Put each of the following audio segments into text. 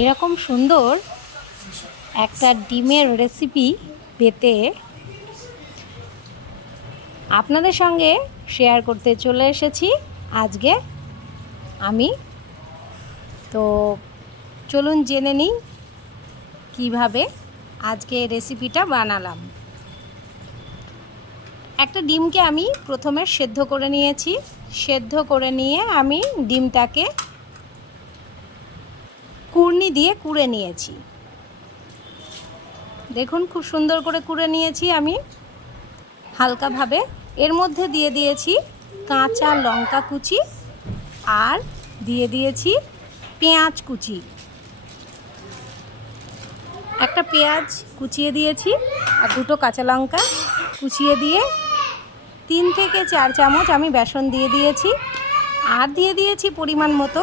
এরকম সুন্দর একটা ডিমের রেসিপি পেতে আপনাদের সঙ্গে শেয়ার করতে চলে এসেছি আজকে আমি। তো চলুন জেনে নিই কিভাবে আজকে রেসিপিটা বানালাম। একটা ডিমকে আমি প্রথমে সেদ্ধ করে নিয়েছি। সেদ্ধ করে নিয়ে আমি ডিমটাকে কুড়নি দিয়ে কুড়ে নিয়েছি। দেখুন খুব সুন্দর করে কুড়ে নিয়েছি আমি হালকাভাবে। এর মধ্যে দিয়ে দিয়েছি কাঁচা লঙ্কা কুচি আর দিয়ে দিয়েছি পেঁয়াজ কুচি। একটা পেঁয়াজ কুচিয়ে দিয়েছি আর দুটো কাঁচা লঙ্কা কুচিয়ে দিয়ে 3 থেকে 4 চামচ আমি বেসন দিয়ে দিয়েছি আর দিয়ে দিয়েছি পরিমাণ মতো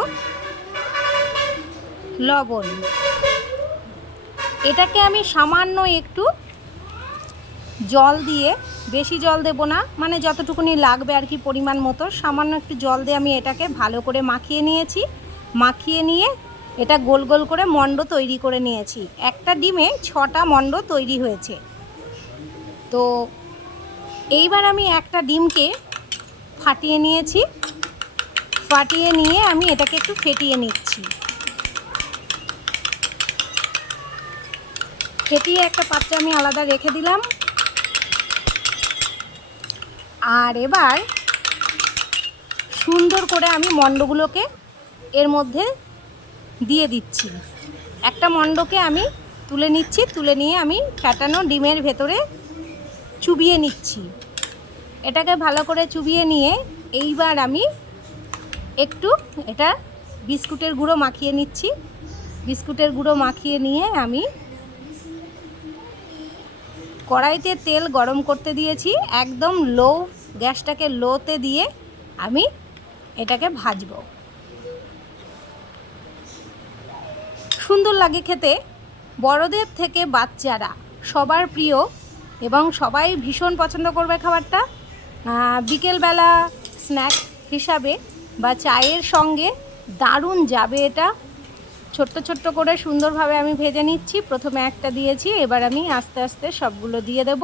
লবণ। এটাকে আমি সামান্য একটু জল দিয়ে, বেশি জল দেব না, মানে যতটুকুনি লাগবে আর কি পরিমাণ মতো, সামান্য একটু জল দিয়ে আমি এটাকে ভালো করে মাখিয়ে নিয়েছি। মাখিয়ে নিয়ে এটা গোল গোল করে মণ্ড তৈরি করে নিয়েছি। একটা ডিমে 6টা মণ্ড তৈরি হয়েছে। তো এইবার আমি একটা ডিমকে ফাটিয়ে নিয়েছি। ফাটিয়ে নিয়ে আমি এটাকে একটু ফেটিয়ে নিচ্ছি। ফেটিয়ে একটা পাত্রে আমি আলাদা রেখে দিলাম। আর এবার সুন্দর করে আমি মণ্ডগুলোকে এর মধ্যে দিয়ে দিচ্ছি। একটা মণ্ডকে আমি তুলে নিচ্ছি, তুলে নিয়ে আমি ফ্যাটানো ডিমের ভেতরে চুবিয়ে নিচ্ছি। এটাকে ভালো করে চুবিয়ে নিয়ে এইবার আমি একটু এটা বিস্কুটের গুঁড়ো মাখিয়ে নিচ্ছি। বিস্কুটের গুঁড়ো মাখিয়ে নিয়ে আমি কড়াইতে তেল গরম করতে দিয়েছি। একদম লো, গ্যাসটাকে লোতে দিয়ে আমি এটাকে ভাজবো। সুন্দর লাগে খেতে, বড়দের থেকে বাচ্চারা সবার প্রিয় এবং সবাই ভীষণ পছন্দ করবে খাবারটা। বিকেলবেলা স্ন্যাক্স হিসাবে বা চায়ের সঙ্গে দারুণ যাবে এটা। ছোট্ট ছোট্ট করে সুন্দরভাবে আমি ভেজে নিচ্ছি। প্রথমে একটা দিয়েছি, এবার আমি আস্তে আস্তে সবগুলো দিয়ে দেব।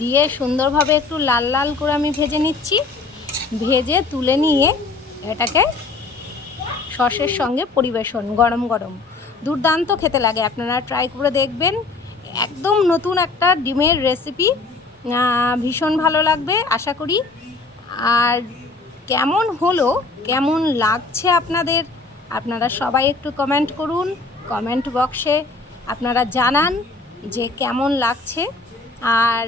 দিয়ে সুন্দরভাবে একটু লাল লাল করে আমি ভেজে নিচ্ছি। ভেজে তুলে নিয়ে এটাকে সসের সঙ্গে পরিবেশন, গরম গরম দুর্দান্ত খেতে লাগে। আপনারা ট্রাই করে দেখবেন। একদম নতুন একটা ডিমের রেসিপি, ভীষণ ভালো লাগবে আশা করি। আর কেমন হলো, কেমন লাগছে আপনাদের, আপনারা সবাই একটু কমেন্ট করুন। কমেন্ট বক্সে আপনারা জানান যে কেমন লাগছে। আর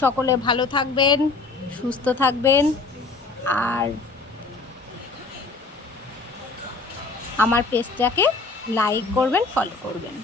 সকলে ভালো থাকবেন, সুস্থ থাকবেন আর আমার পেজটাকে লাইক করবেন, ফলো করবেন।